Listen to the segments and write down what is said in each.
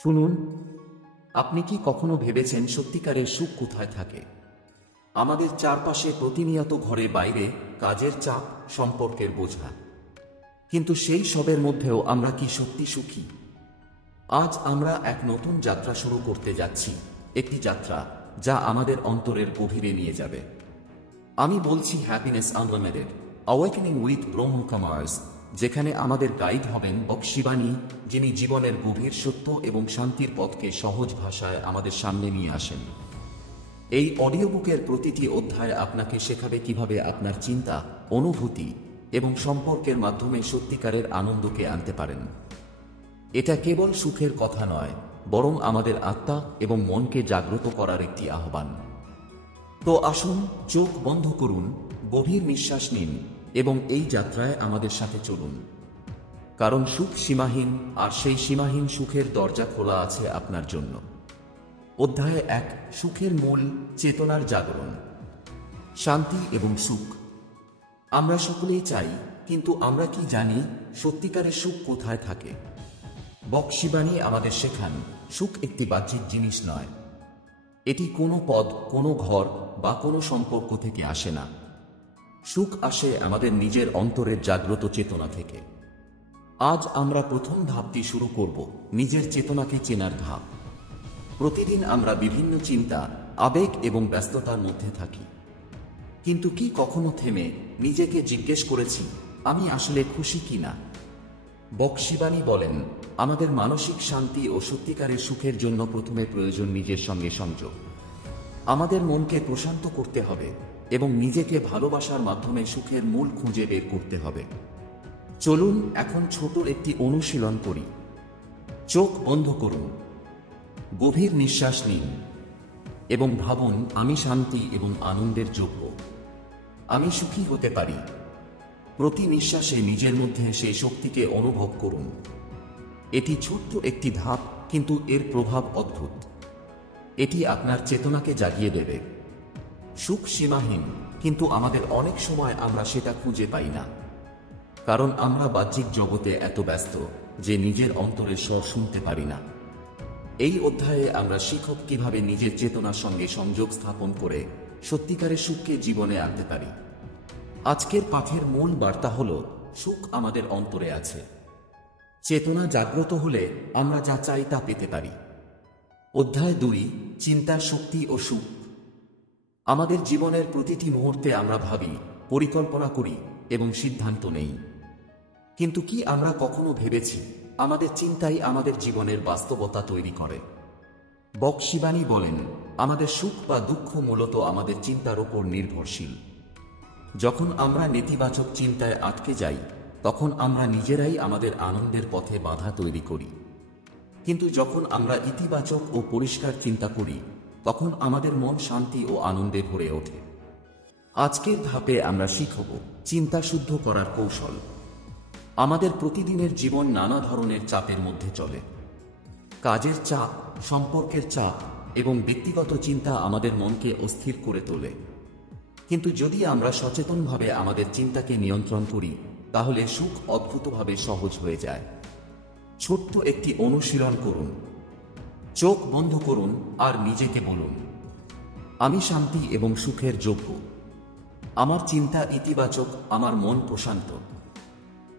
শুনুন, আপনি কি কখনো ভেবেছেন সত্যিকারের সুখ কোথায় থাকে? আমাদের চারপাশে প্রতিনিয়ত ঘরে বাইরে কাজের চাপ, সম্পর্কের বোঝা, কিন্তু সেই সবের মধ্যেও আমরা কি সত্যি সুখী? আজ আমরা এক নতুন যাত্রা শুরু করতে যাচ্ছি, একটি যাত্রা যা আমাদের অন্তরের গভীরে নিয়ে যাবে। আমি বলছি হ্যাপিনেস আনলিমিটেড, অ্যাওয়েকেনিং উইথ ব্রহ্মকুমার্স, যেখানে আমাদের গাইড হবেন বক্সিবাণী, যিনি জীবনের গভীর সত্য এবং শান্তির পথকে সহজ ভাষায় আমাদের সামনে নিয়ে আসেন। এই অডিও বুকের প্রতিটি অধ্যায় আপনাকে শেখাবে কিভাবে আপনার চিন্তা, অনুভূতি এবং সম্পর্কের মাধ্যমে সত্যিকারের আনন্দকে আনতে পারেন। এটা কেবল সুখের কথা নয়, বরং আমাদের আত্মা এবং মনকে জাগ্রত করার একটি আহ্বান। তো আসুন, চোখ বন্ধ করুন, গভীর নিঃশ্বাস নিন এবং এই যাত্রায় আমাদের সাথে চলুন। কারণ সুখ সীমাহীন, আর সেই সীমাহীন সুখের দরজা খোলা আছে আপনার জন্য। অধ্যায় 1, সুখের মূল, চেতনার জাগরণ। শান্তি এবং সুখ আমরা সকলেই চাই, কিন্তু আমরা কি জানি সত্যিকারের সুখ কোথায় থাকে? বক্সিবাণী আমাদের শেখান, সুখ একটি বাহ্যিক জিনিস নয়। এটি কোনো পদ, কোনো ঘর বা কোনো সম্পর্ক থেকে আসে না। সুখ আসে আমাদের নিজের অন্তরের জাগ্রত চেতনা থেকে। আজ আমরা প্রথম ধাপটি শুরু করব, নিজের চেতনাকে চেনার ধাপ। প্রতিদিন আমরা বিভিন্ন চিন্তা, আবেগ এবং ব্যস্ততার মধ্যে থাকি, কিন্তু কি কখনো থেমে নিজেকে জিজ্ঞেস করেছি, আমি আসলে খুশি কিনা? বক্সিবাণী বলেন, আমাদের মানসিক শান্তি ও সত্যিকারের সুখের জন্য প্রথমে প্রয়োজন নিজের সঙ্গে সংযোগ। আমাদের মনকে প্রশান্ত করতে হবে এবং নিজেকে ভালোবাসার মাধ্যমে সুখের মূল খুঁজে বের করতে হবে। চলুন এখন ছোট একটি অনুশীলন করি। চোখ বন্ধ করুন, গভীর নিঃশ্বাস নিন এবং ভাবুন, আমি শান্তি এবং আনন্দের যোগ্য। আমি সুখী হতে পারি। প্রতি নিঃশ্বাসে নিজের মধ্যে সেই শক্তিকে অনুভব করুন। এটি ছোট্ট একটি ধাপ, কিন্তু এর প্রভাব অদ্ভুত। এটি আপনার চেতনাকে জাগিয়ে দেবে। সুখ সীমাহীন, কিন্তু আমাদের অনেক সময় আমরা সেটা খুঁজে পাই না, কারণ আমরা বাহ্যিক জগতে এত ব্যস্ত যে নিজের অন্তরের স্বর শুনতে পারি না। এই অধ্যায়ে আমরা শিখব কিভাবে নিজের চেতনার সঙ্গে সংযোগ স্থাপন করে সত্যিকারের সুখকে জীবনে আনতে পারি। আজকের পাঠের মূল বার্তা হল, সুখ আমাদের অন্তরে আছে। চেতনা জাগ্রত হলে আমরা যা চাই তা পেতে পারি। অধ্যায় 2, চিন্তার শক্তি ও সুখ। আমাদের জীবনের প্রতিটি মুহূর্তে আমরা ভাবি, পরিকল্পনা করি এবং সিদ্ধান্ত নেই, কিন্তু কি আমরা কখনো ভেবেছি আমাদের চিন্তাই আমাদের জীবনের বাস্তবতা তৈরি করে? বক্সিবাণী বলেন, আমাদের সুখ বা দুঃখ মূলত আমাদের চিন্তার উপর নির্ভরশীল। যখন আমরা নেতিবাচক চিন্তায় আটকে যাই, তখন আমরা নিজেরাই আমাদের আনন্দের পথে বাধা তৈরি করি। কিন্তু যখন আমরা ইতিবাচক ও পরিষ্কার চিন্তা করি, তখন আমাদের মন শান্তি ও আনন্দে ভরে ওঠে। আজকের ধাপে আমরা শিখব চিন্তা শুদ্ধ করার কৌশল। আমাদের প্রতিদিনের জীবন নানা ধরনের চাপের মধ্যে চলে। কাজের চাপ, সম্পর্কের চাপ এবং ব্যক্তিগত চিন্তা আমাদের মনকে অস্থির করে তোলে। কিন্তু যদি আমরা সচেতনভাবে আমাদের চিন্তাকে নিয়ন্ত্রণ করি, তাহলে সুখ অদ্ভুতভাবে সহজ হয়ে যায়। ছোট্ট একটি অনুশীলন করুন। চোখ বন্ধ করুন আর নিজেকে বলুন, আমি শান্তি এবং সুখের যোগ্য। আমার চিন্তা ইতিবাচক, আমার মন প্রশান্ত।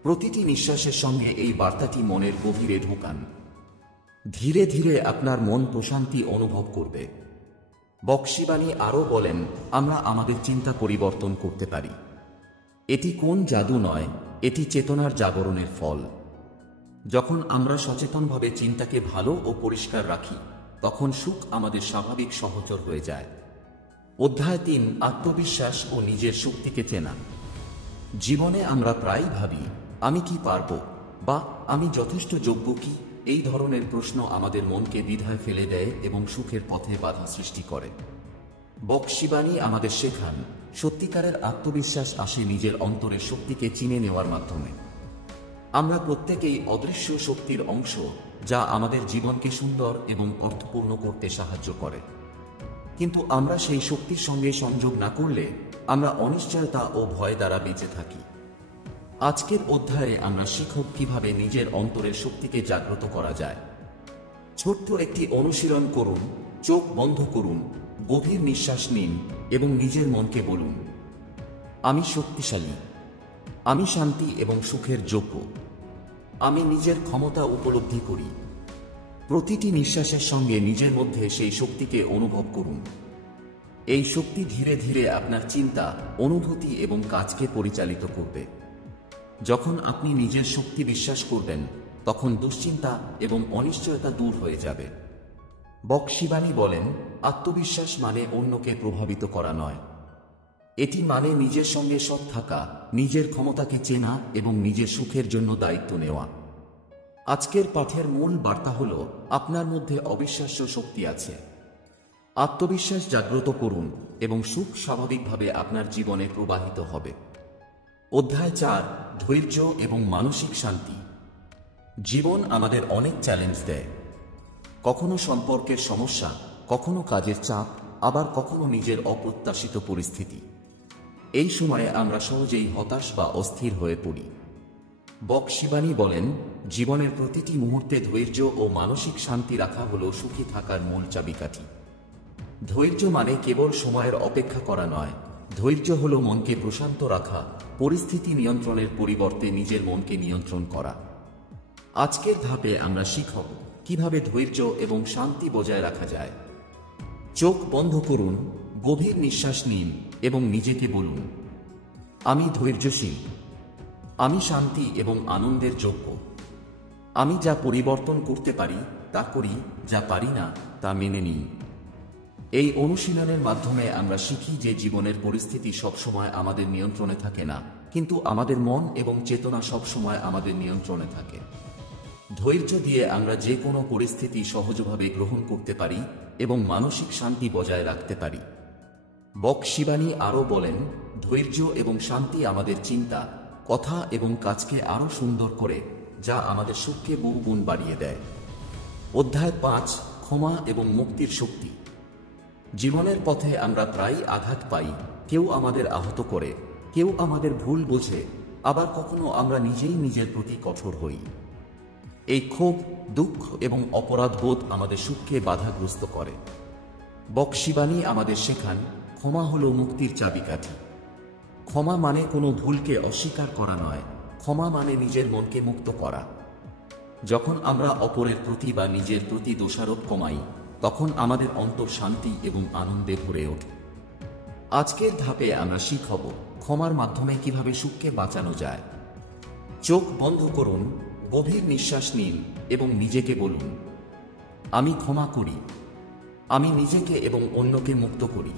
প্রতিটি নিঃশ্বাসের সঙ্গে এই বার্তাটি মনের গভীরে ঢোকান। ধীরে ধীরে আপনার মন প্রশান্তি অনুভব করবে। বক্সিবাণী আরও বলেন, আমরা আমাদের চিন্তা পরিবর্তন করতে পারি। এটি কোন জাদু নয়, এটি চেতনার জাগরণের ফল। যখন আমরা সচেতনভাবে চিন্তাকে ভালো ও পরিষ্কার রাখি, তখন সুখ আমাদের স্বাভাবিক সহচর হয়ে যায়। অধ্যায় 3, আত্মবিশ্বাস ও নিজের শক্তিকে চেনা। জীবনে আমরা প্রায়ই ভাবি, আমি কি পারবো, বা আমি যথেষ্ট যোগ্য কি? এই ধরনের প্রশ্ন আমাদের মনকে দ্বিধায় ফেলে দেয় এবং সুখের পথে বাধা সৃষ্টি করে। বক্সিবাণী আমাদের শেখান, সত্যিকারের আত্মবিশ্বাস আসে নিজের অন্তরের শক্তিকে চিনে নেওয়ার মাধ্যমে। আমরা প্রত্যেকেই অদৃশ্য শক্তির অংশ, যা আমাদের জীবনকে সুন্দর এবং অর্থপূর্ণ করতে সাহায্য করে। কিন্তু আমরা সেই শক্তির সঙ্গে সংযোগ না করলে আমরা অনিশ্চয়তা ও ভয় দ্বারা বেঁচে থাকি। আজকের অধ্যায়ে আমরা শিখব কিভাবে নিজের অন্তরের শক্তিকে জাগ্রত করা যায়। ছোট্ট একটি অনুশীলন করুন। চোখ বন্ধ করুন, গভীর নিঃশ্বাস নিন এবং নিজের মনকে বলুন, আমি শক্তিশালী, আমি শান্তি এবং সুখের যোগ্য, আমি নিজের ক্ষমতা উপলব্ধি করি। প্রতিটি নিঃশ্বাসের সঙ্গে নিজের মধ্যে সেই শক্তিকে অনুভব করুন। এই শক্তি ধীরে ধীরে আপনার চিন্তা, অনুভূতি এবং কাজকে পরিচালিত করবে। যখন আপনি নিজের শক্তি বিশ্বাস করবেন, তখন দুশ্চিন্তা এবং অনিশ্চয়তা দূর হয়ে যাবে। বক্সিবাণী বলেন, আত্মবিশ্বাস মানে অন্যকে প্রভাবিত করা নয়, এটি মানে নিজের সঙ্গে সৎ থাকা, নিজের ক্ষমতাকে চেনা এবং নিজের সুখের জন্য দায়িত্ব নেওয়া। আজকের পাঠের মূল বার্তা হল, আপনার মধ্যে অবিশ্বাস্য শক্তি আছে। আত্মবিশ্বাস জাগ্রত করুন এবং সুখ স্বাভাবিকভাবে আপনার জীবনে প্রবাহিত হবে। অধ্যায় 4, ধৈর্য এবং মানসিক শান্তি। জীবন আমাদের অনেক চ্যালেঞ্জ দেয়। কখনো সম্পর্কের সমস্যা, কখনো কাজের চাপ, আবার কখনো নিজের অপ্রত্যাশিত পরিস্থিতি। এই সময়ে আমরা সহজেই হতাশ বা অস্থির হয়ে পড়ি। বক্সিবাণী বলেন, জীবনের প্রতিটি মুহূর্তে ধৈর্য ও মানসিক শান্তি রাখা হল সুখী থাকার মূল চাবিকাঠি। ধৈর্য মানে কেবল সময়ের অপেক্ষা করা নয়, ধৈর্য হল মনকে প্রশান্ত রাখা, পরিস্থিতি নিয়ন্ত্রণের পরিবর্তে নিজের মনকে নিয়ন্ত্রণ করা। আজকের ধাপে আমরা শিখব কিভাবে ধৈর্য এবং শান্তি বজায় রাখা যায়। চোখ বন্ধ করুন, গভীর নিঃশ্বাস নিন এবং নিজেকে বলুন, আমি ধৈর্যশীল, আমি শান্তি এবং আনন্দের যোগ্য, আমি যা পরিবর্তন করতে পারি তা করি, যা পারি না তা মেনে নিই। এই অনুশীলনের মাধ্যমে আমরা শিখি যে জীবনের পরিস্থিতি সবসময় আমাদের নিয়ন্ত্রণে থাকে না, কিন্তু আমাদের মন এবং চেতনা সবসময় আমাদের নিয়ন্ত্রণে থাকে। ধৈর্য দিয়ে আমরা যে কোনো পরিস্থিতি সহজভাবে গ্রহণ করতে পারি এবং মানসিক শান্তি বজায় রাখতে পারি। বক্সিবাণী আরও বলেন, ধৈর্য এবং শান্তি আমাদের চিন্তা, কথা এবং কাজকে আরও সুন্দর করে, যা আমাদের সুখকে বহুগুণ বাড়িয়ে দেয়। অধ্যায় 5, ক্ষমা এবং মুক্তির শক্তি। জীবনের পথে আমরা প্রায়ই আঘাত পাই। কেউ আমাদের আহত করে, কেউ আমাদের ভুল বোঝে, আবার কখনো আমরা নিজেই নিজের প্রতি কঠোর হই। এই ক্ষোভ, দুঃখ এবং অপরাধবোধ আমাদের সুখকে বাধাগ্রস্ত করে। বক্সিবাণী আমাদের শেখান, ক্ষমা হল মুক্তির চাবিকাঠি। ক্ষমা মানে কোনো ভুলকে অস্বীকার করা নয়, ক্ষমা মানে নিজের মনকে মুক্ত করা। যখন আমরা অপরের প্রতি বা নিজের প্রতি দোষারোপ কমাই, তখন আমাদের অন্তর শান্তি এবং আনন্দে ভরে ওঠে। আজকের ধাপে আমরা শিখব ক্ষমার মাধ্যমে কিভাবে সুখকে বাঁচানো যায়। চোখ বন্ধ করুন, গভীর নিঃশ্বাস নিন এবং নিজেকে বলুন, আমি ক্ষমা করি, আমি নিজেকে এবং অন্যকে মুক্ত করি,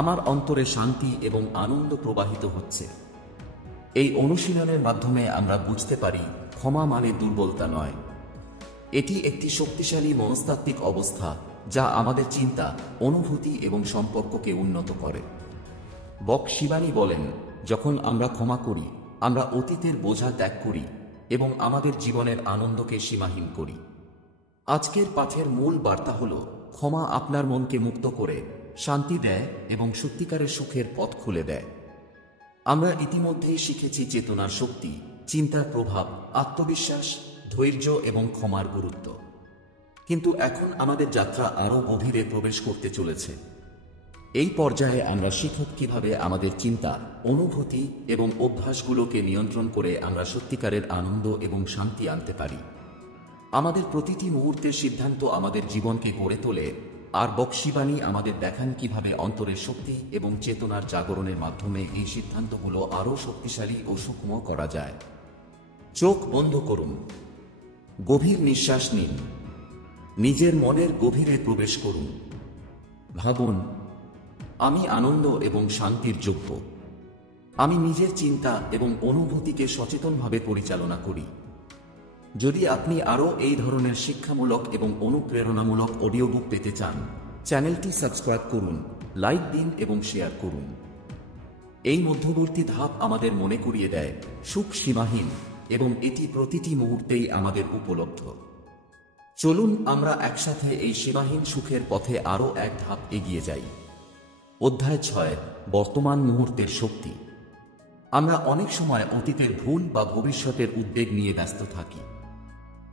আমার অন্তরে শান্তি এবং আনন্দ প্রবাহিত হচ্ছে। এই অনুশীলনের মাধ্যমে আমরা বুঝতে পারি, ক্ষমা মানে দুর্বলতা নয়, এটি একটি শক্তিশালী মনস্তাত্ত্বিক অবস্থা যা আমাদের চিন্তা, অনুভূতি এবং সম্পর্ককে উন্নত করে। বক্সিবাণী বলেন, যখন আমরা ক্ষমা করি, আমরা অতীতের বোঝা ত্যাগ করি এবং আমাদের জীবনের আনন্দকে সীমাহীন করি। আজকের পাঠের মূল বার্তা হল, ক্ষমা আপনার মনকে মুক্ত করে, শান্তি দেয় এবং সত্যিকারের সুখের পথ খুলে দেয়। আমরা ইতিমধ্যেই শিখেছি চেতনার শক্তি, চিন্তার প্রভাব, আত্মবিশ্বাস, ধৈর্য এবং ক্ষমার গুরুত্ব। কিন্তু এখন আমাদের যাত্রা আরও গভীরে প্রবেশ করতে চলেছে। এই পর্যায়ে আমরা শিখব কিভাবে আমাদের চিন্তা, অনুভূতি এবং অভ্যাসগুলোকে নিয়ন্ত্রণ করে আমরা সত্যিকারের আনন্দ এবং শান্তি আনতে পারি। আমাদের প্রতিটি মুহূর্তের সিদ্ধান্ত আমাদের জীবনকে গড়ে তোলে, আর বক্সিবাণী আমাদের দেখান কিভাবে অন্তরের শক্তি এবং চেতনার জাগরণের মাধ্যমে এই সিদ্ধান্তগুলো আরও শক্তিশালী ও সূক্ষ্ম করা যায়। চোখ বন্ধ করুন, গভীর নিঃশ্বাস নিন, নিজের মনের গভীরে প্রবেশ করুন। ভাবুন, আমি আনন্দ এবং শান্তির যোগ্য, আমি নিজের চিন্তা এবং অনুভূতিকে সচেতনভাবে পরিচালনা করি। যদি আপনি আরও এই ধরনের শিক্ষামূলক এবং অনুপ্রেরণামূলক অডিও বুক পেতে চান, চ্যানেলটি সাবস্ক্রাইব করুন, লাইক দিন এবং শেয়ার করুন। এই মধ্যবর্তী ধাপ আমাদের মনে করিয়ে দেয়, সুখ সীমাহীন এবং এটি প্রতিটি মুহূর্তেই আমাদের উপলব্ধ। চলুন আমরা একসাথে এই সীমাহীন সুখের পথে আরও এক ধাপ এগিয়ে যাই। অধ্যায় 6, বর্তমান মুহূর্তের শক্তি। আমরা অনেক সময় অতীতের ভুল বা ভবিষ্যতের উদ্বেগ নিয়ে ব্যস্ত থাকি।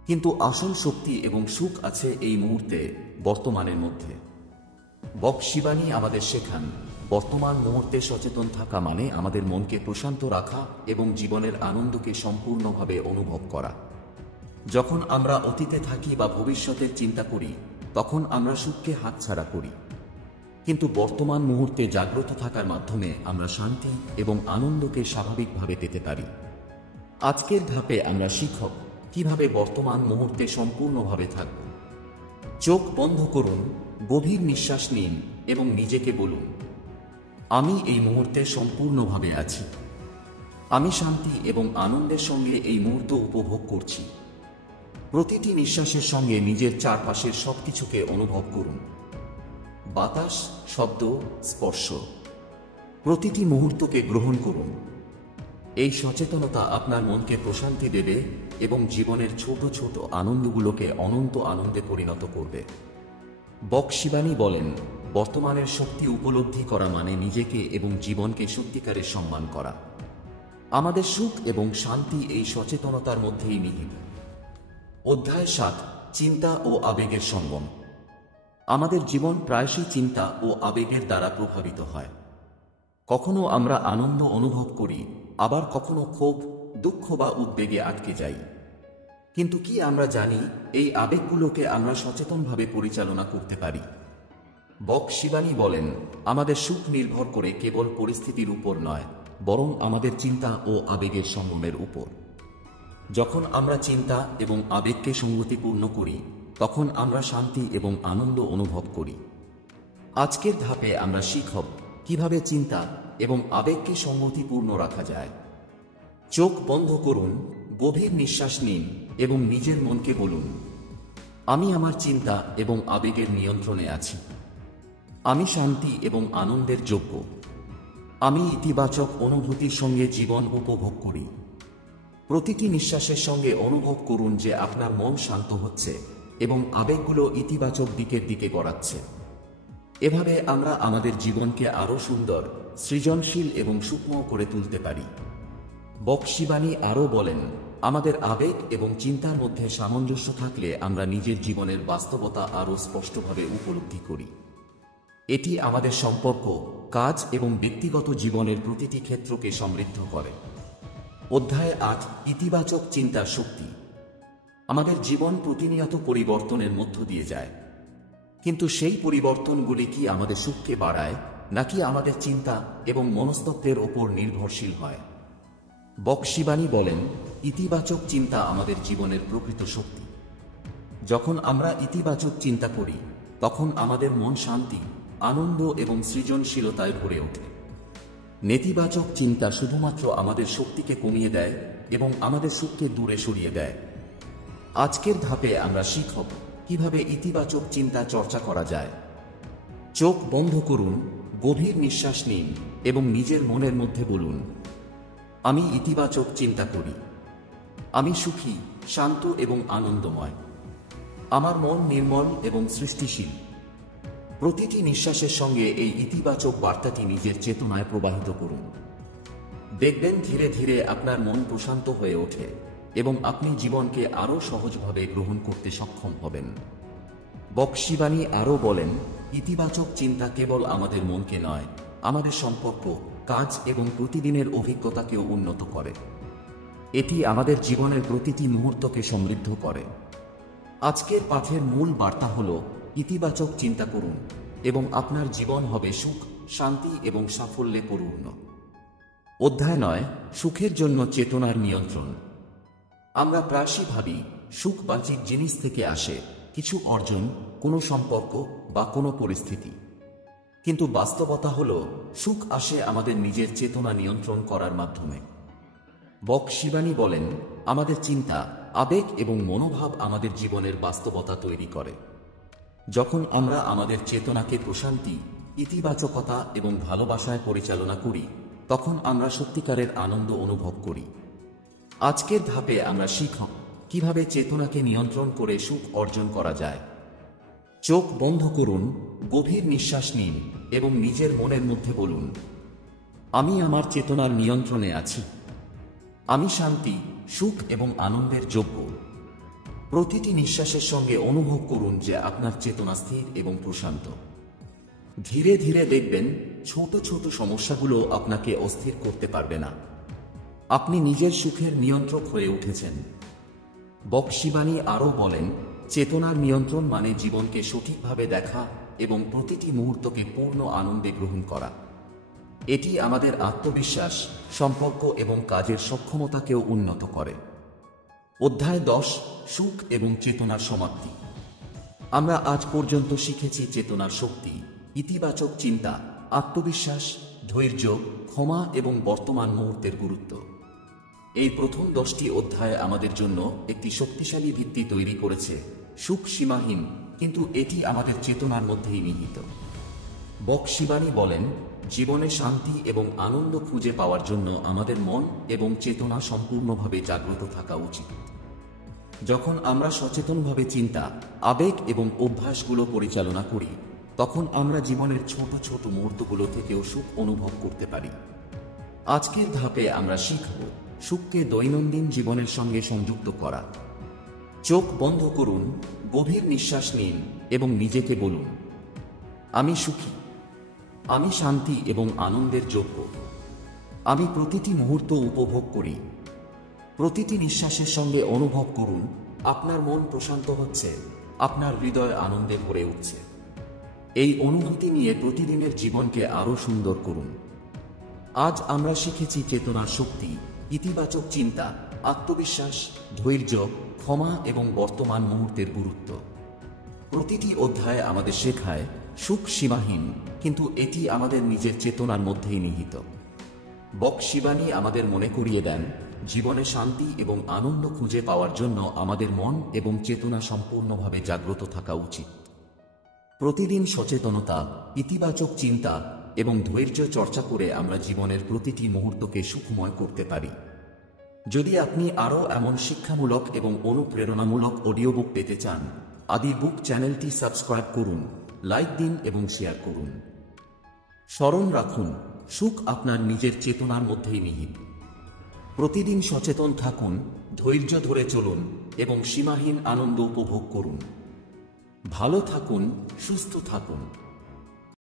কিন্তু আসল শক্তি এবং সুখ আছে এই মুহূর্তে, বর্তমানের মধ্যে। বক শিবানী আমাদের শেখান, বর্তমান মুহূর্তে সচেতন থাকা মানে আমাদের মনকে প্রশান্ত রাখা এবং জীবনের আনন্দকে সম্পূর্ণভাবে অনুভব করা। যখন আমরা অতীতে থাকি বা ভবিষ্যতের চিন্তা করি, তখন আমরা সুখকে হাতছাড়া করি। কিন্তু বর্তমান মুহূর্তে জাগ্রত থাকার মাধ্যমে আমরা শান্তি এবং আনন্দকে স্বাভাবিকভাবে পেতে পারি। আজকের ধাপে আমরা শিখব কিভাবে বর্তমান মুহূর্তে সম্পূর্ণভাবে থাকব। চোখ বন্ধ করুন, গভীর নিঃশ্বাস নিন এবং নিজেকে বলুন, আমি এই মুহূর্তে সম্পূর্ণভাবে আছি। আমি শান্তি এবং আনন্দের সঙ্গে এই মুহূর্ত উপভোগ করছি। প্রতিটি নিঃশ্বাসের সঙ্গে নিজের চারপাশের সবকিছুকে অনুভব করুন। বাতাস, শব্দ, স্পর্শ, প্রতিটি মুহূর্তকে গ্রহণ করুন। এই সচেতনতা আপনার মনকে প্রশান্তি দেবে এবং জীবনের ছোট ছোট আনন্দগুলোকে অনন্ত আনন্দে পরিণত করবে। বক শিবানী বলেন, বর্তমানের শক্তি উপলব্ধি করা মানে নিজেকে এবং জীবনকে সত্যিকারের সম্মান করা। আমাদের সুখ এবং শান্তি এই সচেতনতার মধ্যেই নিহিত। অধ্যায় 7, চিন্তা ও আবেগের সঙ্গম। আমাদের জীবন প্রায়শই চিন্তা ও আবেগের দ্বারা প্রভাবিত হয়। কখনো আমরা আনন্দ অনুভব করি, আবার কখনো ক্ষোভ, দুঃখ বা উদ্বেগে আটকে যাই। কিন্তু কি আমরা জানি এই আবেগগুলোকে আমরা সচেতনভাবে পরিচালনা করতে পারি? বক শিবানী বলেন, আমাদের সুখ নির্ভর করে কেবল পরিস্থিতির উপর নয়, বরং আমাদের চিন্তা ও আবেগের সঙ্গমের উপর। যখন আমরা চিন্তা এবং আবেগকে সংগতিপূর্ণ করি, তখন আমরা শান্তি এবং আনন্দ অনুভব করি। আজকের ধাপে আমরা শিখব কিভাবে চিন্তা এবং আবেগকে সংগতিপূর্ণ রাখা যায়। চোখ বন্ধ করুন, গভীর নিঃশ্বাস নিন এবং নিজের মনকে বলুন, আমি আমার চিন্তা এবং আবেগের নিয়ন্ত্রণে আছি। আমি শান্তি এবং আনন্দের যোগ্য। আমি ইতিবাচক অনুভূতির সঙ্গে জীবন উপভোগ করি। প্রতিটি নিঃশ্বাসের সঙ্গে অনুভব করুন যে আপনার মন শান্ত হচ্ছে এবং আবেগগুলো ইতিবাচক দিকের দিকে গড়াচ্ছে। এভাবে আমরা আমাদের জীবনকে আরও সুন্দর, সৃজনশীল এবং সূক্ষ্ম করে তুলতে পারি। বক শিবানী আরও বলেন, আমাদের আবেগ এবং চিন্তার মধ্যে সামঞ্জস্য থাকলে আমরা নিজের জীবনের বাস্তবতা আরও স্পষ্টভাবে উপলব্ধি করি। এটি আমাদের সম্পর্ক, কাজ এবং ব্যক্তিগত জীবনের প্রতিটি ক্ষেত্রকে সমৃদ্ধ করে। অধ্যায় 8, ইতিবাচক চিন্তার শক্তি। আমাদের জীবন প্রতিনিয়ত পরিবর্তনের মধ্য দিয়ে যায়, কিন্তু সেই পরিবর্তনগুলি কি আমাদের সুখকে বাড়ায় নাকি আমাদের চিন্তা এবং মনস্তত্ত্বের ওপর নির্ভরশীল হয়? বক শিবানী বলেন, ইতিবাচক চিন্তা আমাদের জীবনের প্রকৃত শক্তি। যখন আমরা ইতিবাচক চিন্তা করি, তখন আমাদের মন শান্তি, আনন্দ এবং সৃজনশীলতায় ভরে ওঠে। নেতিবাচক চিন্তা শুধুমাত্র আমাদের শক্তিকে কমিয়ে দেয় এবং আমাদের সুখকে দূরে সরিয়ে দেয়। আজকের ধাপে আমরা শিখব কিভাবে ইতিবাচক চিন্তা চর্চা করা যায়। চোখ বন্ধ করুন, গভীর নিঃশ্বাস নিন এবং নিজের মনের মধ্যে বলুন, আমি ইতিবাচক চিন্তা করি। আমি সুখী, শান্ত এবং আনন্দময়। আমার মন নির্মল এবং সৃষ্টিশীল। প্রতিটি নিঃশ্বাসের সঙ্গে এই ইতিবাচক বার্তাটি নিজের চেতনায় প্রবাহিত করুন। দেখবেন ধীরে ধীরে আপনার মন প্রশান্ত হয়ে ওঠে এবং আপনি জীবনকে আরও সহজভাবে গ্রহণ করতে সক্ষম হবেন। বক শিবানী আরও বলেন, ইতিবাচক চিন্তা কেবল আমাদের মনকে নয়, আমাদের সম্পর্ক, কাজ এবং প্রতিদিনের অভিজ্ঞতাকেও উন্নত করে। এটি আমাদের জীবনের প্রতিটি মুহূর্তকে সমৃদ্ধ করে। আজকের পাঠের মূল বার্তা হল, ইতিবাচক চিন্তা করুন এবং আপনার জীবন হবে সুখ, শান্তি এবং সাফল্যে পরিপূর্ণ। অধ্যায় 9, সুখের জন্য চেতনার নিয়ন্ত্রণ। আমরা প্রায়শই ভাবি সুখ বাহ্যিক জিনিস থেকে আসে, কিছু অর্জন, কোনো সম্পর্ক বা কোনো পরিস্থিতি। কিন্তু বাস্তবতা হল, সুখ আসে আমাদের নিজের চেতনা নিয়ন্ত্রণ করার মাধ্যমে। বক শিবানী বলেন, আমাদের চিন্তা, আবেগ এবং মনোভাব আমাদের জীবনের বাস্তবতা তৈরি করে। যখন আমরা আমাদের চেতনাকে প্রশান্তি, ইতিবাচকতা এবং ভালোবাসায় পরিচালনা করি, তখন আমরা সত্যিকারের আনন্দ অনুভব করি। আজকের ধাপে আমরা শিখব কিভাবে চেতনাকে নিয়ন্ত্রণ করে সুখ অর্জন করা যায়। চোখ বন্ধ করুন, গভীর নিঃশ্বাস নিন এবং নিজের মনের মধ্যে বলুন, আমি আমার চেতনার নিয়ন্ত্রণে আছি। আমি শান্তি, সুখ এবং আনন্দের যোগ্য। প্রতিটি নিঃশ্বাসের সঙ্গে অনুভব করুন যে আপনার চেতনা স্থির এবং প্রশান্ত। ধীরে ধীরে দেখবেন ছোট ছোট সমস্যাগুলো আপনাকে অস্থির করতে পারবে না। আপনি নিজের সুখের নিয়ন্ত্রক হয়ে উঠেছেন। বক্সিবাণী আরও বলেন, চেতনার নিয়ন্ত্রণ মানে জীবনকে সঠিকভাবে দেখা এবং প্রতিটি মুহূর্তকে পূর্ণ আনন্দে গ্রহণ করা। এটি আমাদের আত্মবিশ্বাস, সম্পর্ক এবং কাজের সক্ষমতাকেও উন্নত করে। অধ্যায় 10, সুখ এবং চেতনার সমাপ্তি। আমরা আজ পর্যন্ত শিখেছি চেতনার শক্তি, ইতিবাচক চিন্তা, আত্মবিশ্বাস, ধৈর্য, ক্ষমা এবং বর্তমান মুহূর্তের গুরুত্ব। এই প্রথম 10টি অধ্যায় আমাদের জন্য একটি শক্তিশালী ভিত্তি তৈরি করেছে। সুখ সীমাহীন, কিন্তু এটি আমাদের চেতনার মধ্যেই নিহিত। বক্সিবাণী বলেন, জীবনে শান্তি এবং আনন্দ খুঁজে পাওয়ার জন্য আমাদের মন এবং চেতনা সম্পূর্ণভাবে জাগ্রত থাকা উচিত। যখন আমরা সচেতনভাবে চিন্তা, আবেগ এবং অভ্যাসগুলো পরিচালনা করি, তখন আমরা জীবনের ছোট ছোট মুহূর্তগুলো থেকেও সুখ অনুভব করতে পারি। আজকের ধাপে আমরা শিখব সুখকে দৈনন্দিন জীবনের সঙ্গে সংযুক্ত করা। চোখ বন্ধ করুন, গভীর নিঃশ্বাস নিন এবং নিজেকে বলুন, আমি সুখী, আমি শান্তি এবং আনন্দের যোগ্য, আমি প্রতিটি মুহূর্ত উপভোগ করি। প্রতিটি নিঃশ্বাসের সঙ্গে অনুভব করুন আপনার মন প্রশান্ত হচ্ছে, আপনার হৃদয় আনন্দে ভরে উঠছে। এই অনুভূতি নিয়ে প্রতিদিনের জীবনকে আরও সুন্দর করুন। আজ আমরা শিখেছি চেতনার শক্তি, ইতিবাচক চিন্তা, আত্মবিশ্বাস, ধৈর্য, ক্ষমা এবং বর্তমান মুহূর্তের গুরুত্ব। প্রতিটি অধ্যায় আমাদের শেখায় সুখ সীমাহীন, কিন্তু এটি আমাদের নিজের চেতনার মধ্যেই নিহিত। বক্সিবাণী আমাদের মনে করিয়ে দেন, জীবনে শান্তি এবং আনন্দ খুঁজে পাওয়ার জন্য আমাদের মন এবং চেতনা সম্পূর্ণভাবে জাগ্রত থাকা উচিত। প্রতিদিন সচেতনতা, ইতিবাচক চিন্তা এবং ধৈর্য চর্চা করে আমরা জীবনের প্রতিটি মুহূর্তকে সুখময় করতে পারি। যদি আপনি আরও এমন শিক্ষামূলক এবং অনুপ্রেরণামূলক অডিও বুক পেতে চান, আদি বুক চ্যানেলটি সাবস্ক্রাইব করুন, লাইক দিন এবং শেয়ার করুন। স্মরণ রাখুন, সুখ আপনার নিজের চেতনার মধ্যেই নিহিত। প্রতিদিন সচেতন থাকুন, ধৈর্য ধরে চলুন এবং সীমাহীন আনন্দ উপভোগ করুন। ভালো থাকুন, সুস্থ থাকুন।